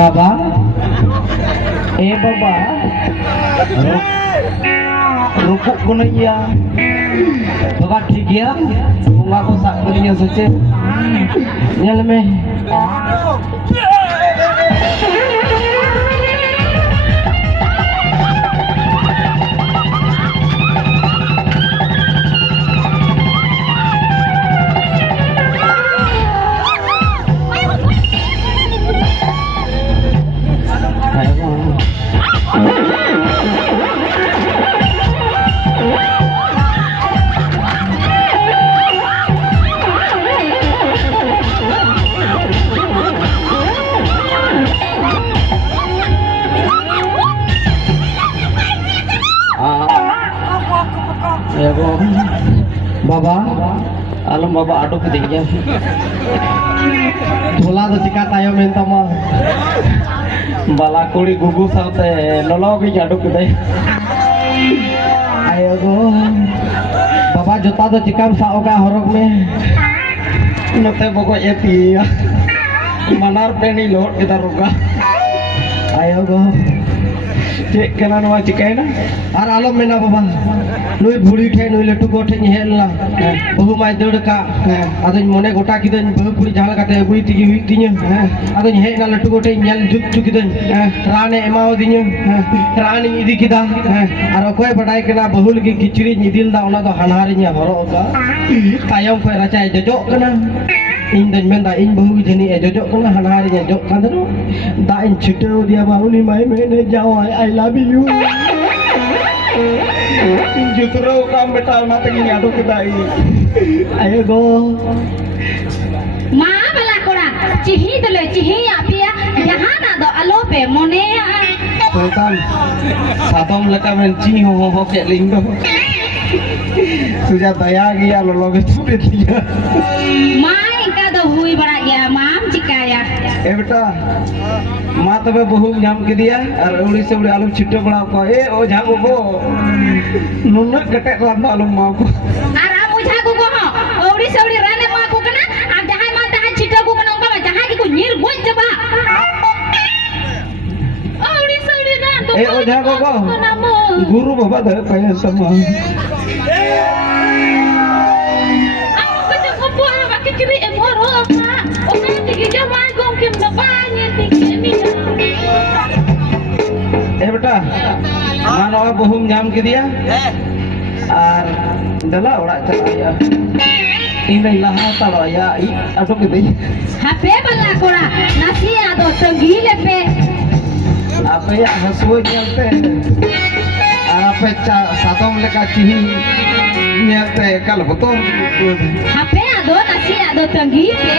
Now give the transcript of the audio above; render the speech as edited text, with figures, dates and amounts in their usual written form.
बाबा ए बाबा रुकuk ko na iya बाबा ठीक गया bunga ko sak kerinya saja nyal me बाबा आलम बाबा आडो के देखिए झोला तो चिका तायो मेन तमा बाला कुड़ी गुगु साथे ललो के आडो के दे आयो गो बाबा जोता तो चिका साओ का हरक में नते बको एती मनार पेनी लोट के दरुगा आयो गो चेक केना नवा चिकायना आर आलम मेना बाबा नुई भुड़ी ठे नुई लटू को ठे हेलला बहु माय दड़ का आदन मने गोटा किदन बहु पुरी जहाल काते अगुई तिगी हुई तिnya आदन हेना लटू को ठे नेल जुक जुक किदन राने एमाओ दिnya रानी इदी किदा आर अकोय बडाय केना बहु लगी किचरी निदिल दा ओना दो हानारिnya हरोगा तायम पे रचाय जजो कना इन दिन में दा इन बहु जनी जजो कना हानारिnya जजो कादरो दा इन छिटो दिया बाउनी माय मैंने जाओ I love you jutru kam betal mata gini aduh kita ini ayo go ma bala kora cihi dole cihi apia jahan ado alope mone sultan satom leka menci ho kayak lindo sudah daya gya lolo betul dia mai ka do hui bara gya mam cikaya बेटा माँ तबे बहु नाम के दिया और उड़ी से उड़ी आलू छिट्टो बड़ा को ए ओ झागो को नुन कटे लांदा आलू माँ को और अब उझा को हो उड़ी से उड़ी राने माँ को कना अब जहां माँ तहां छिट्टो को कना का जहां की को नीर गोल जबा उड़ी से उड़ी ना तो ए ओ झागो को गुरु बाबा दे कहे sama aku kena ngopo pakai ciri emoro apa oke tinggi jamaah kim bapaknya tinggi ni बेटा मानो बहु नाम के दिया और दला ओड़ा चलाया इन लहा तड़ाया अटो के दे hape bala kora nasi ado tenggi lepe apa ya hasuo nyelte apa satom leka cihi nyelte kal betul hape ado nasi ado tenggi pe